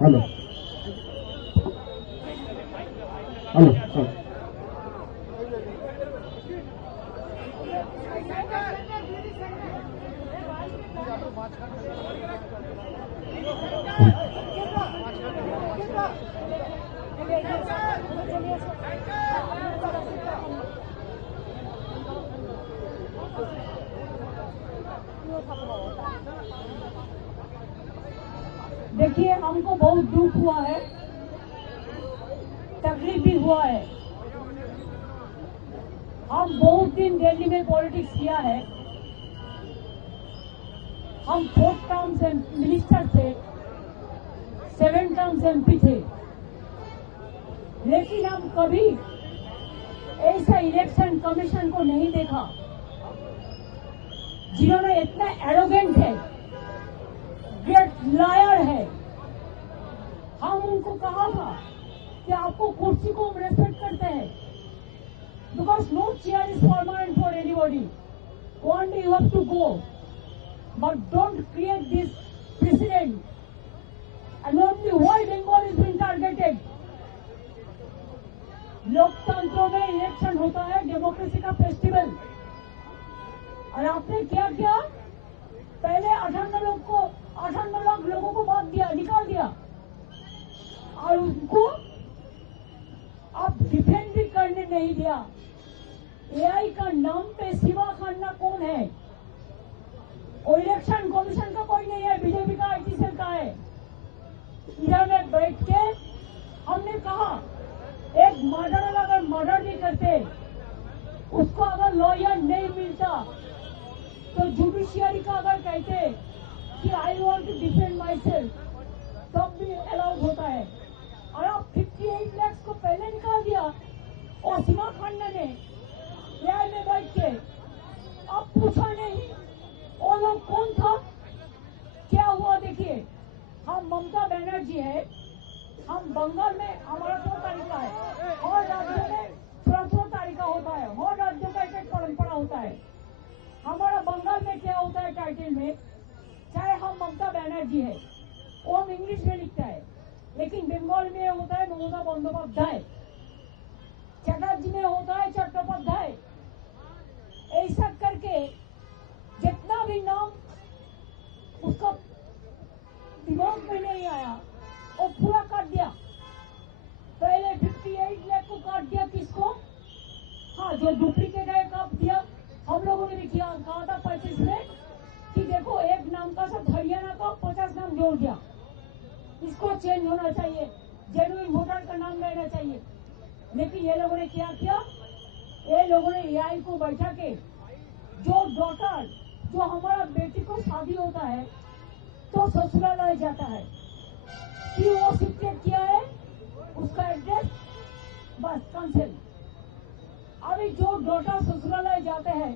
Hello hello देखिए, हमको बहुत दुख हुआ है, तकलीफ भी हुआ है। हम बहुत दिन दिल्ली में पॉलिटिक्स किया है। हम 4 टर्म से मिनिस्टर थे, 7 टर्म से MP थे, लेकिन हम कभी ऐसा इलेक्शन कमीशन को नहीं देखा जिन्होंने इतना एरोगेंट है, ग्रेट लायर है। हम उनको कहा था कि आपको कुर्सी को हम रेस्पेक्ट करते हैं, because no chair is permanent for anybody, one day you have to go, but don't create this president and only why Bengal is being targeted. लोकतंत्र में इलेक्शन होता है, डेमोक्रेसी का फेस्टिवल, और आपने क्या किया? पहले 58 लाख लोगों को बात दिया, निकाल दिया, और उनको आप डिफेंड भी करने नहीं दिया। AI का नाम पे शिवा खन्ना कौन है? वो इलेक्शन कमीशन का कोई नहीं है, बीजेपी का IT सेल का है। इधर में बैठ के हमने कहा एक मर्डर अगर मर्डर भी करते, उसको अगर लॉयर नहीं मिलता तो जुडिशियरी का अगर कहते कि I want to defend myself, तब भी अलाउड होता है। और आप 58 लाख को पहले निकाल दिया, और सीमा खन्ना ने AI में बैठ के आप पूछा नहीं वो लोग कौन था, क्या हुआ? देखिए, हम ममता बनर्जी है, हम बंगाल में हमारा 2 तरीका है, और राज्यों में 3 तरीका होता है, और राज्यों का एक परंपरा होता है। हमारा बंगाल में क्या होता है टाइटल में, चाहे हम ममता बनर्जी है, वो हम इंग्लिश में लिखता है, लेकिन बंगाल में होता है ममता बंदोपाध्याय, चटर्जी में होता है चट्टोपाध्याय। ऐसा करके जितना भी नाम उसका दिमाग में नहीं आया वो पूरा काट दिया। पहले 58 लाख को काट दिया, किसको? हाँ, जो डुप्लीकेट है काट दिया। हम लोगों ने भी किया, कहा था 25 में कि देखो एक नाम का सब हरियाणा का 50 नाम जोड़ दिया, इसको चेंज होना चाहिए, जेन्युइन वोटर का नाम रहना चाहिए। लेकिन ये लोगों ने क्या किया? ये लोगों ने AI को बैठा के, जो डॉटर, जो हमारा बेटी को शादी होता है तो ससुरालय जाता है कि वो शिफ्टेड किया है, उसका एड्रेस बस कैंसिल। अभी जो डॉटर ससुरालय जाते हैं,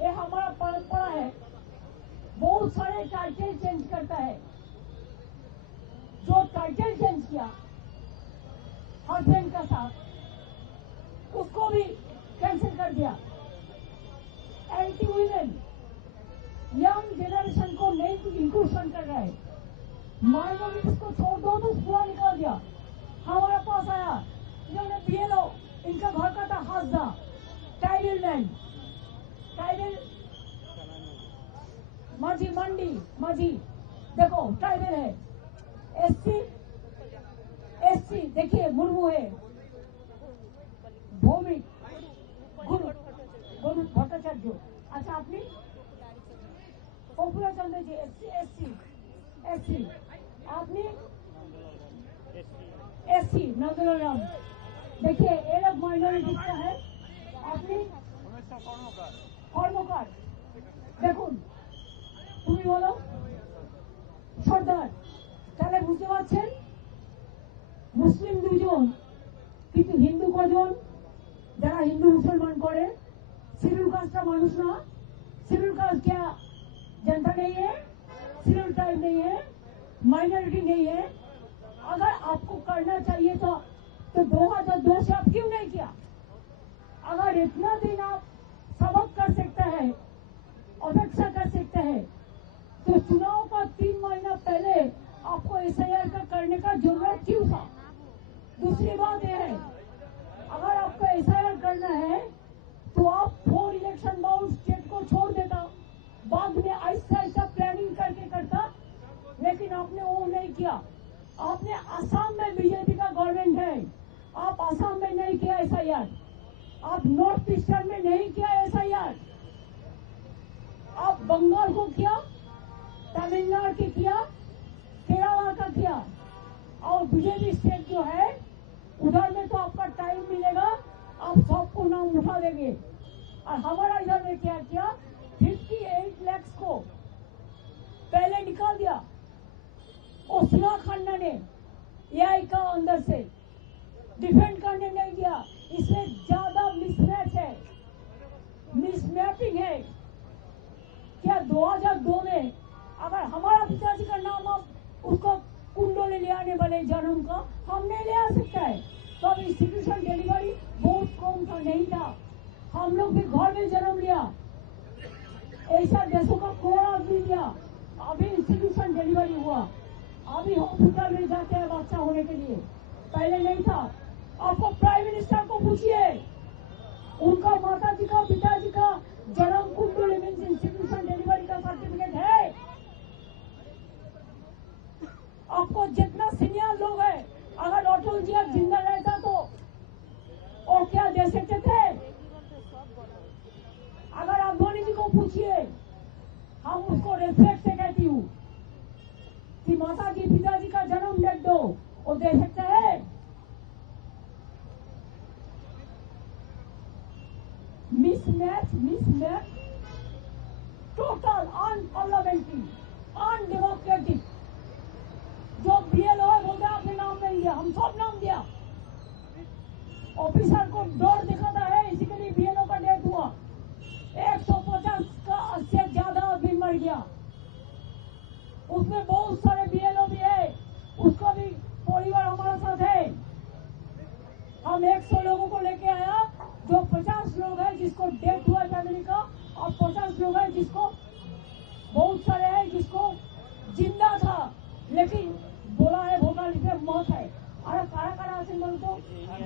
ये हमारा परंपरा है, बहुत सारे टाइटल चेंज करता है। जो टाइटल चेंज किया हस्बैंड का साथ, उसको भी कैंसिल कर दिया। एंटी वुमेन, यंग जनरेशन को नहीं इंक्लूशन कर रहा है, माइनॉरिटीज को छोड़ दो तो पूरा निकाल दिया। हमारे पास आया, इन्होंने BLO, इनका घर का था हाजदा, टाइटल मैन, टाइटल माझी मंडी, माझी देखो ट्राइबल है, SC देखिए मुर्मू है, भौमिक, गुरु भट्टाचार्य। अच्छा, आपने पॉपुलर चंद्र जी SC, आपने SC नंदलाल। देखिए ये लोग माइनॉरिटी का है, आपने কর্মকার। দেখুন, তুমি বলো সর্দার, তাহলে বুঝতে পারছেন মুসলিম 2 জন, কিন্তু হিন্দু কজন? যারা হিন্দু মুসলমান করে शेड्यूल कास्ट का मानुष ना, शेड्यूल कास्ट क्या जनता नहीं है, शेड्यूल ट्राइब नहीं है, माइनॉरिटी नहीं है। अगर आपको करना चाहिए तो 2002 से आप क्यों नहीं किया? अगर इतना दिन आप सबक कर सकते हैं, अपेक्षा कर सकते हैं, तो चुनाव का 3 महीना पहले आपको एसआईआर का करने का जरूरत क्यों था? दूसरी बात यह है, अगर आपको एसआईआर करना है तो आप 4 इलेक्शन बाउंड स्टेट को छोड़ देता, बाद में ऐसा ऐसा प्लानिंग करके करता, लेकिन आपने वो नहीं किया। आपने असम में बीजेपी का गवर्नमेंट है, आप असम में नहीं किया एसआईआर, आप नॉर्थ ईस्टर्न में नहीं किया एसआईआर, आप बंगाल को किया, तमिलनाडु के किया, केरला का किया, और बीजेपी स्टेट जो है उधर में तो आपका टाइम मिलेगा, आप सबको नाम उठा देंगे। और हमारा इधर में क्या किया, 58 लाख को पहले निकाल दिया, और सिवा खन्ना ने एआई का अंदर से डिफेंड करने नहीं दिया। इसमें ज्यादा मिसमैच है, मिसमैपिंग है। क्या 2002 में अगर हमारा पिताजी का नाम आप उसको कुंडोले ले आने वाले जन्म का हम नहीं ले आ सकता है, तो अब इंस्टीट्यूशन डिलीवरी बहुत कम था, नहीं था। हम लोग भी घर में जन्म लिया, ऐसा देशों का कोई आदमी लिया, अभी इंस्टीट्यूशन डिलीवरी हुआ, अभी हॉस्पिटल में जाते हैं बच्चा होने के लिए, पहले नहीं था। आपको प्राइम मिनिस्टर को पूछिए, उनका माता जी का पिताजी का जन्म कुंडली मीन्स इंस्टीट्यूशन डिलीवरी का सर्टिफिकेट है। आपको जितना सीनियर लोग है, अगर अटल जी जिंदा रहता तो और क्या दे सकते थे? अगर आप धोनी जी को पूछिए, हम उसको रेस्पेक्ट से कहती हूँ कि माता जी पिताजी का जन्म डेट दो, वो दे सकते हैं? Mismatch, total unparliamentary, undemocratic. जो बीएलओ है बोलते आपने नाम नहीं दिया, हम सब नाम दिया। ऑफिसर को डर दिखाता है, इसी के लिए बीएलओ का डेथ हुआ। 150 का से ज्यादा आदमी मर गया, उसमें बहुत सारे बीएलओ भी है, उसका भी परिवार हमारा साथ है। हम 100 लोगों को लेके आया, जो 50 लोग हैं जिसको डेथ हुआ फैमिली का, और 50 लोग हैं जिसको बहुत सारे हैं जिसको जिंदा था लेकिन बोला है भोगा लिखे मौत है। अरे कारा कारा आছেন বলুন তো,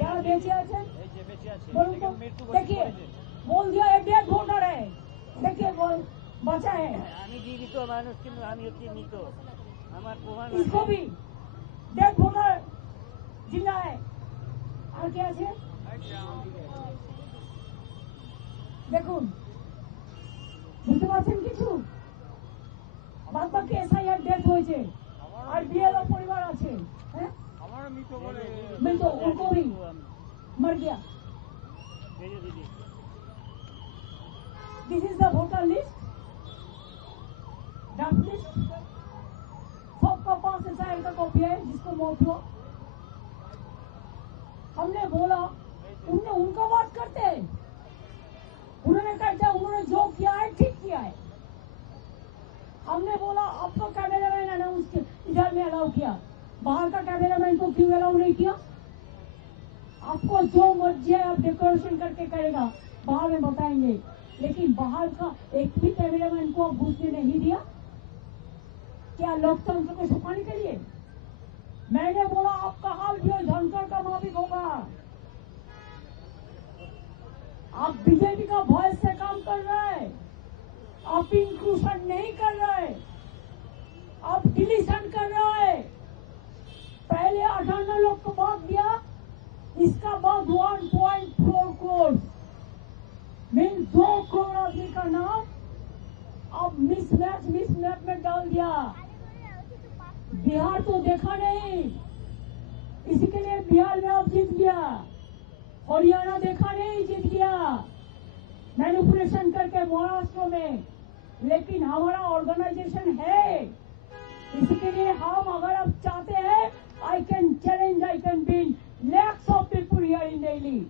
যারা বেঁচে আছেন বলুন তো, देखिए बोल दिया ये डेथ वोटर है, देखिए बोल बचा है, আমি জীবিত মানুষ কিন্তু আমি হচ্ছি মৃত, আমার প্রমাণ इसको भी डेथ वोटर जिंदा है। আর কে আছে দেখুন, বুঝতে পারছেন কিছু? বাদ বাকি এসআইআর ডেথ হয়েছে, আর বিএলও পরিবার আছে, হ্যাঁ মৃত, उनको भी मर गया। This is the voter list, draft list, सबका पास एसआईआर का कॉपी है जिसको मौत हुआ। हमने बोला, उनने उनका बात करते हैं, उन्होंने कहते हैं उन्होंने जो किया है ठीक किया है। हमने बोला आपको कैमरामैन अनाउंस इधर में अलाउ किया, बाहर का कैमरामैन को क्यों अलाउ नहीं किया? आपको जो मर्जी है आप डेकोरेशन करके करेगा, बाहर में बताएंगे, लेकिन बाहर का एक भी कैमरामैन को आप घुसने नहीं दिया। क्या लोकतंत्र को छुपाने के लिए? मैंने बोला आपका हाल भी धनकर का माफिक होगा। आप बीजेपी का वॉइस से काम कर रहे हैं, आप इंक्लूशन नहीं कर रहे, आप डिलीशन कर रहे हैं। पहले 58 लोग को बात दिया, इसका बाद 1.4 करोड़ मीन 2 करोड़ आदमी का नाम अब मिसमैप में डाल दिया। बिहार तो देखा नहीं, इसी के लिए बिहार में अब जीत गया। हरियाणा देखा नहीं, जीत गया मैनिपुलेशन करके महाराष्ट्र में। लेकिन हमारा ऑर्गेनाइजेशन है, इसी के लिए हम अगर आप चाहते हैं, I can challenge, I can win lakhs of people here in Delhi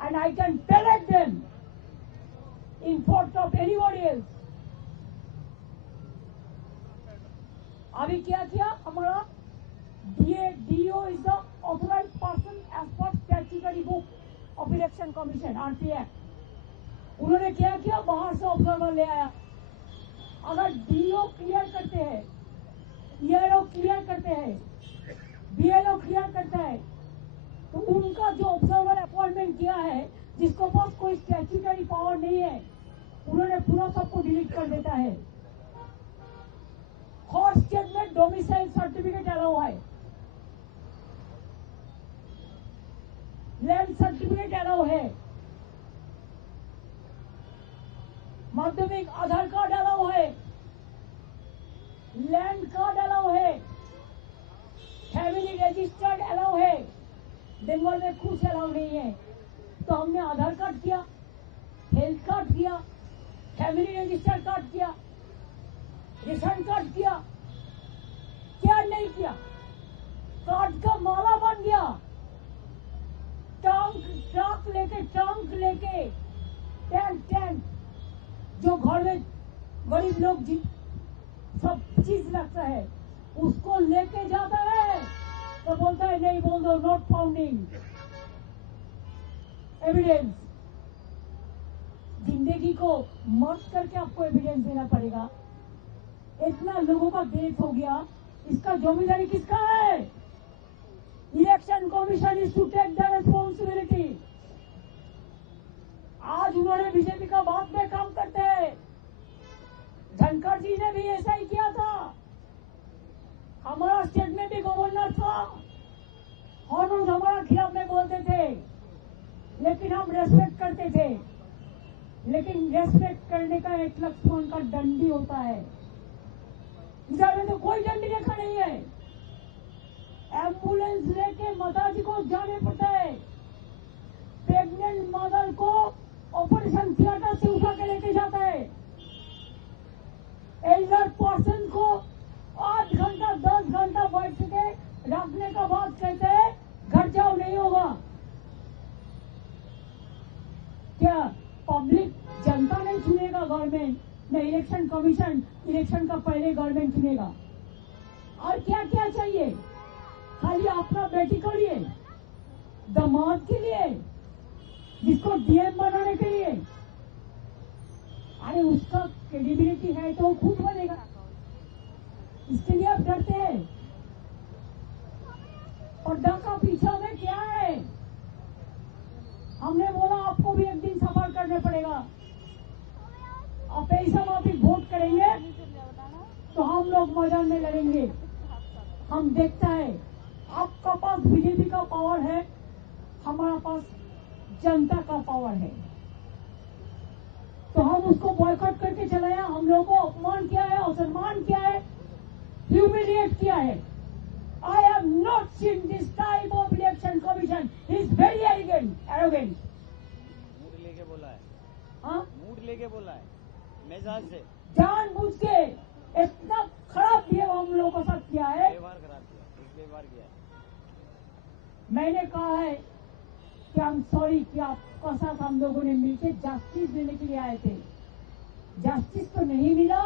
and I can select them anybody else. अभी क्या किया हमारा DO is the authorized person as per statutory book of Election Commission RP Act. उन्होंने क्या किया, बाहर से observer ले आया. अगर DO क्लियर करते हैं, ERO क्लियर करते हैं, BLO क्लियर करता है, तो उनका जो ऑब्जर्वर अपॉइंटमेंट किया है, जिसको पास कोई स्टैट्यूटरी पावर नहीं है, उन्होंने पूरा सबको डिलीट कर देता है. हर स्टेट में डोमिसाइल सर्टिफिकेट अलाउ है, लैंड सर्टिफिकेट अलाउ है, माध्यमिक आधार कार्ड अलाउ है, लैंड कार्ड अलाउ है, फैमिली रजिस्टर्ड अलाउ है. बंगाल में कुछ अलाउ नहीं है. तो हमने आधार कार्ड किया, हेल्थ कार्ड किया, फैमिली रजिस्टर्ड कार्ड किया, रेशन कार्ड किया, क्या नहीं किया. कार्ड का माला बन गया. ट्रंक लेके टैंक जो घर में गरीब लोग सब चीज रखता है, उसको लेके जाता है तो बोलता है नहीं, बोल दो नॉट फाउंडिंग एविडेंस. जिंदगी को मर्ज करके आपको एविडेंस देना पड़ेगा. इतना लोगों का डेथ हो गया, इसका जिम्मेदारी किसका है? Election commission is to take the responsibility. आज उन्होंने बीजेपी का बात में काम करते हैं. धनखड़ जी ने भी ऐसा ही किया था. हमारा स्टेट में भी गवर्नर था, और हमारा खिलाफ में बोलते थे, लेकिन हम रेस्पेक्ट करते थे. लेकिन रेस्पेक्ट करने का एक लक्ष्मण का दंडी होता है. इधर में तो कोई दंडी देखा नहीं है. एम्बुलेंस लेके माताजी को जाने पड़ता है. प्रेग्नेंट मदर को ऑपरेशन थिएटर से उठा के लेके जाता है. एल्डर पर्सन को 8 घंटा 10 घंटा बैठ के रखने का बाद कहते हैं घर जाओ, नहीं होगा. क्या पब्लिक जनता नहीं चुनेगा गवर्नमेंट? न इलेक्शन कमीशन इलेक्शन का पहले गवर्नमेंट चुनेगा. और क्या क्या चाहिए? खाली अपना बेटी के लिए, दामाद के लिए, जिसको डीएम बनाने के लिए. अरे उसका क्रेडिबिलिटी है तो खुद बनेगा. इसके लिए आप डरते हैं. और डर का पीछा में क्या है? हमने बोला आपको भी एक दिन सफर करने पड़ेगा. आप ऐसा वापिस वोट करेंगे तो हम लोग मैदान में लड़ेंगे. हम देखता है आपका पास बीजेपी का पावर है, हमारा पास जनता का पावर है. तो हम उसको बॉयकॉट करके चलाया. हम लोगों को अपमान किया है, असम्मान किया है, ह्यूमिलिएट किया है. I have not seen this type of election commission. He is very arrogant. Mood लेके बोला है. हाँ, मूड लेके बोला है, मिजाज से जानबूझ के इतना खराब बिहेव हम लोगों के साथ किया है. व्यवहार खराब किया, इसलिए बार किया. मैंने कहा है कि हम सॉरी कि आपका साथ हम लोगों ने मिलकर जस्टिस देने के लिए आए थे. जस्टिस तो नहीं मिला,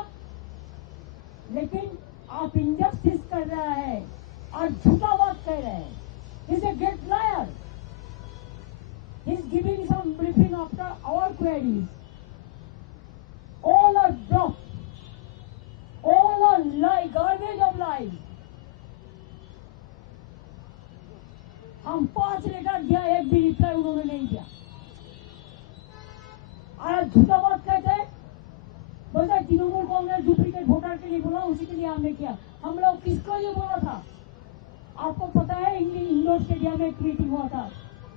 लेकिन आप इनजस्टिस कर रहा है और झूठा बात कह रहे हैं. He is a great liar. He is giving some briefing after our queries. All are dropped. All are lie, garbage of lies. हम 5 लेटर दिया, एक भी रिप्लाई उन्होंने नहीं दिया. और झूठा बात कहते हैं. बोलता है तृणमूल कांग्रेस डुप्लीकेट वोटर के लिए बोला, उसी के लिए हमने किया. हम लोग किसको ये बोला था? आपको पता है इंडोर स्टेडियम में एक मीटिंग हुआ था.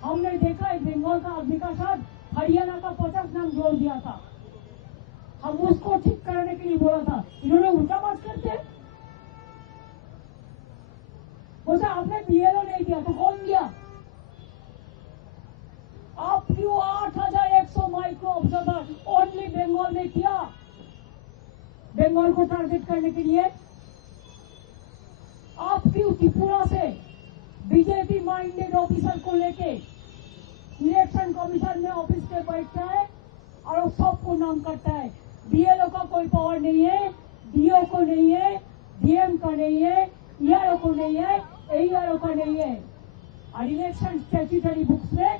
हमने देखा एक बंगाल का आदमी का साथ हरियाणा का 50 नाम जोड़ दिया था. हम उसको ठीक कराने के लिए बोला था. इन्होंने उल्टा बात करते. बोलता आपने बीएलओ नहीं दिया तो कौन दिया? आप क्यों 8100 माइक्रो ऑब्जर्वर ओनली बंगाल में किया? बंगाल को टारगेट करने के लिए. आप क्यों त्रिपुरा से बीजेपी माइंडेड ऑफिसर को लेके इलेक्शन कमीशन में ऑफिस पे बैठता है और सबको नाम करता है? बीएलओ का कोई पावर नहीं है, डीओ को नहीं है, डीएम का नहीं है, ईआरओ को नहीं है, एईआरओ का नहीं है। और इलेक्शन स्टैट्यूटरी बुक्स में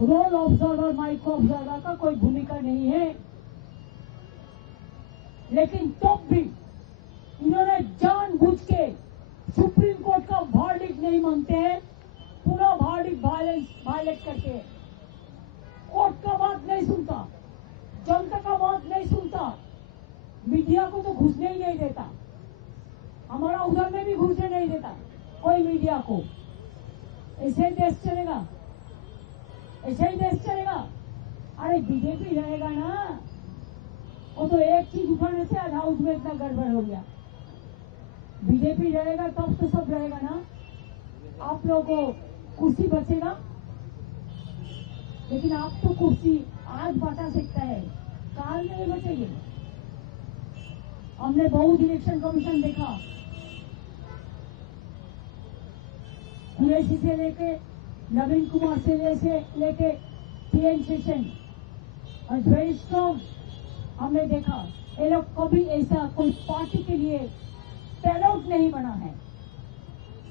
रोल ऑब्जर्वर, माइक्रो ऑब्जर्वर का कोई भूमिका नहीं है। लेकिन तब भी इन्होंने जानबूझ के सुप्रीम कोर्ट का वर्डिक्ट नहीं मानते हैं, पूरा वर्डिक्ट वायलेट करते हैं। कोर्ट का बात नहीं सुनता, जनता का बात नहीं सुनता, मीडिया को तो घुसने ही नहीं देता, हमारा उधर में भी घुसने नहीं देता कोई मीडिया को। ऐसे ही देश चलेगा, ऐसे ही देश चलेगा। अरे बीजेपी रहेगा ना, वो तो एक चीज उठाने से आज हाउस में इतना गड़बड़ हो गया। बीजेपी रहेगा तब तो सब रहेगा ना। आप लोगों को कुर्सी बचेगा, लेकिन आप तो कुर्सी आज बचा सकता है, काल नहीं बचेगी। हमने बहुत इलेक्शन कमीशन देखा, कुरैशी से लेके नवीन कुमार से लेके टीएन सेशन और वेरी स्ट्रॉन्ग हमने देखा। ये लोग कभी ऐसा कोई पार्टी के लिए पैलआउट नहीं बना है,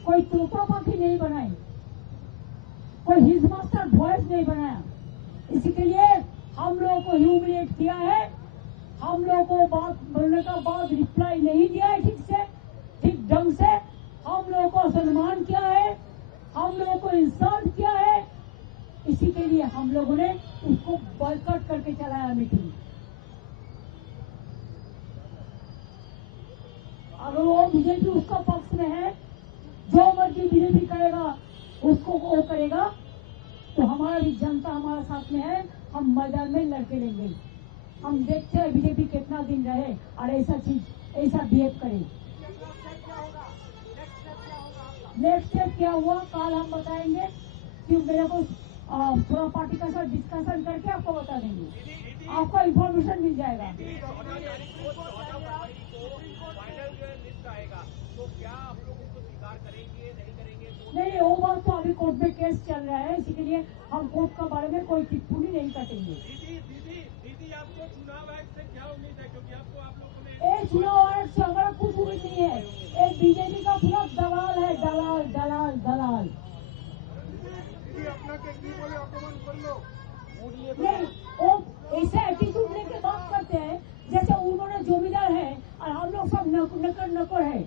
कोई तोता पार्टी नहीं बनाई, कोई हिज मास्टर वॉइस नहीं बनाया। इसी के लिए हम लोगों को ह्यूमिलिएट किया है, हम लोगों को बात बोलने का बाद रिप्लाई नहीं दिया है ठीक से, ठीक ढंग से। हम लोगों को सम्मान किया है, हम लोगों को इंसल्ट किया है। इसी के लिए हम लोगों ने उसको बॉयकॉट करके चलाया मीटिंग। अगर वो बीजेपी उसका पक्ष में है, जो मर्जी बीजेपी करेगा उसको वो करेगा, तो हमारा भी जनता हमारे साथ में है, हम मैदान में लड़के लेंगे। हम देखते हैं बीजेपी कितना दिन रहे और ऐसा बिहेव करे। नेक्स्ट स्टेप क्या हुआ कल हम बताएंगे, कि मेरे को थोड़ा पार्टी का साथ डिस्कशन करके आपको बता देंगे, आपको इन्फॉर्मेशन मिल जाएगा। नहीं, वो बात तो अभी कोर्ट में केस चल रहा है, इसी के लिए हम कोर्ट के बारे में कोई टिप्पणी नहीं करेंगे। दीदी आपको चुनाव आयोग से क्या उम्मीद है, क्योंकि आप लोगों ने चुनाव आयोग से हमारा कुछ उम्मीद नहीं है। एक बीजेपी का पूरा दलाल है, दलाल दलाल दलाल। नहीं, वो ऐसे एटीट्यूड लेके बात करते हैं जैसे उन्होंने जमींदार है और हम लोग सब नकर है।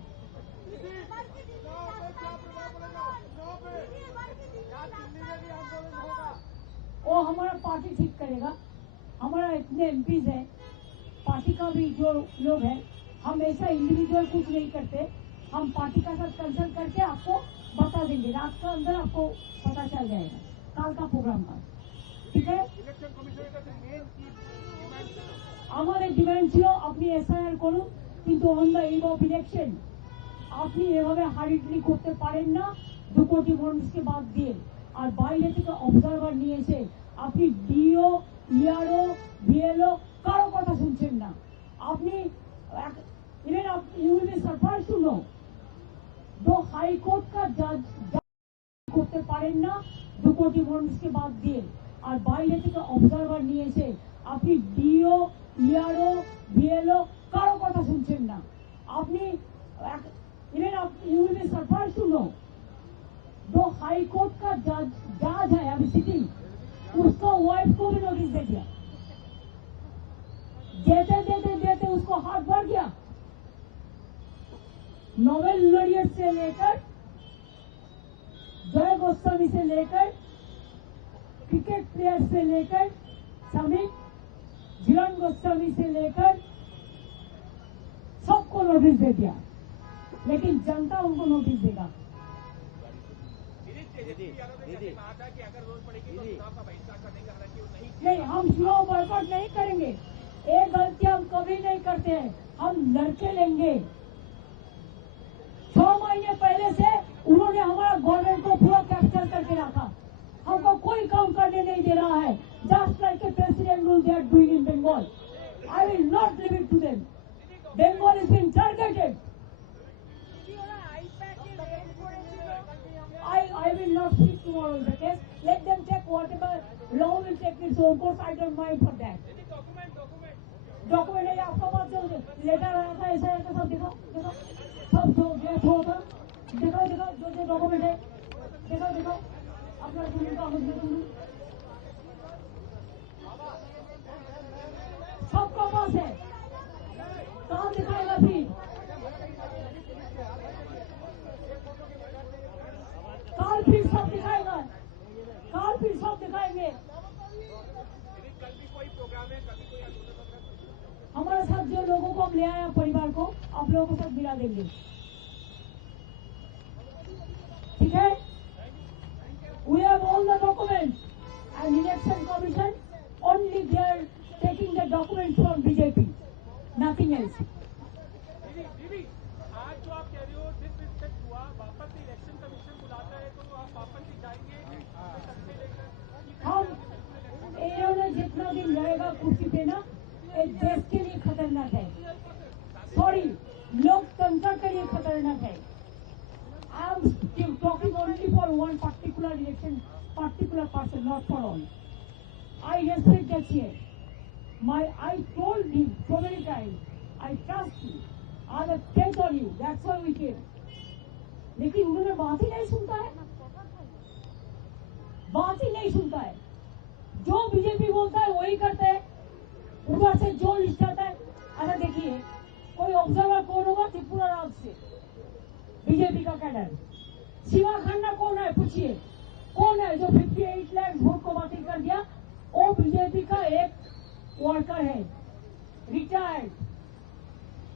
वो हमारा पार्टी ठीक करेगा, हमारा इतने एमपीज है, पार्टी का भी जो लोग हैं, हम ऐसा इंडिविजुअल कुछ नहीं करते, हम पार्टी का साथ कंसल्ट करके आपको बता देंगे, रात के अंदर आपको पता चल जाएगा कल का प्रोग्राम का, ठीक है। हमारे डिमांड ছিল আপনি এসআইআর করুন, কিন্তু on the eve of election আপনি এভাবে হারিডলি করতে পারেন না 2 কোটি মানুষকে বাদ দিয়ে। আর বাইরে থেকে অবজারভার নিয়েছে, আপনি ডিও, ইআরও, বিএলও কারো কথা শুনছেন না। আপনি even you will be surprise to know two high court का जज করতে পারেন না 2 কোটি মানুষকে বাদ দিয়ে। আর বাইরে থেকে অবজারভার নিয়েছে, আপনি ডিও, ইআরও, বিএলও কারো কথা শুনছেন না। আপনি even you will be surprise to know two high court का जज है अभी सिटिंग, उसका वाइफ को भी नोटिस दे दिया, देते उसको हाथ भर गया। नोबेल लॉरियट से लेकर जय गोस्वामी से लेकर क्रिकेट प्लेयर से लेकर समीप जीवन गोस्वामी से लेकर सबको नोटिस दे दिया, लेकिन जनता उनको नोटिस देगा। नहीं, हम चुनाव बॉयकॉट नहीं करेंगे, एक गलती हम कभी नहीं करते हैं, हम लड़के लेंगे। 6 महीने पहले से उन्होंने हमारा गवर्नमेंट को पूरा कैप्चर करके रखा, हमको कोई काम करने नहीं दे रहा है। Just like a president rule they are doing in Bengal, I will not leave it to them. Bengal is being targeted. I will not speak tomorrow in the case. Let them take whatever law will take its own course. I don't mind for that. Document है आपका पास जो letter आया था ऐसा है सब दिखाओ दिखाओ सब जो था दिखाओ दिखाओ जो डॉक्यूमेंट है दिखाओ दिखाओ अपना डॉक्यूमेंट कागज में तुम सबका पास है कहाँ दिखाएगा फिर काल फिर सब दिखाएगा काल फिर सब दिखाएंगे कल भी कोई प्रोग्राम है, कल भी कोई आंदोलन। हमारे साथ जो लोगों को हम ले आए हैं परिवार को आप लोगों के साथ मिला देंगे ठीक है we have all the documents and election commission only they are taking the documents from BJP nothing else दीदी आज जो आप कह रहे हो डिसरिस्पेक्ट हुआ, वापस से इलेक्शन कमीशन बुलाता है तो आप वापस ही जाएंगे सबसे लेकर हम इन्होंने जितना दिन रहेगा कुर्सी पे ना ये देश के लिए खतरनाक है सॉरी लोकतंत्र के लिए खतरनाक है I am talking only for one particular election, particular person, not for all. I respect the chair. I told him so many times, I trust you. I have faith on you. That's why we came. लेकिन उन्होंने बात ही नहीं सुनता है बात ही नहीं सुनता है जो बीजेपी बोलता है वही करते हैं उधर से जो लिस्ट आता है अच्छा देखिए कोई ऑब्जर्वर कौन होगा त्रिपुरा राज्य से बीजेपी का कैडर शिवा खन्ना कौन है पूछिए कौन है जो 58 लाख वोट को बातिल कर दिया वो बीजेपी का एक वर्कर है रिटायर्ड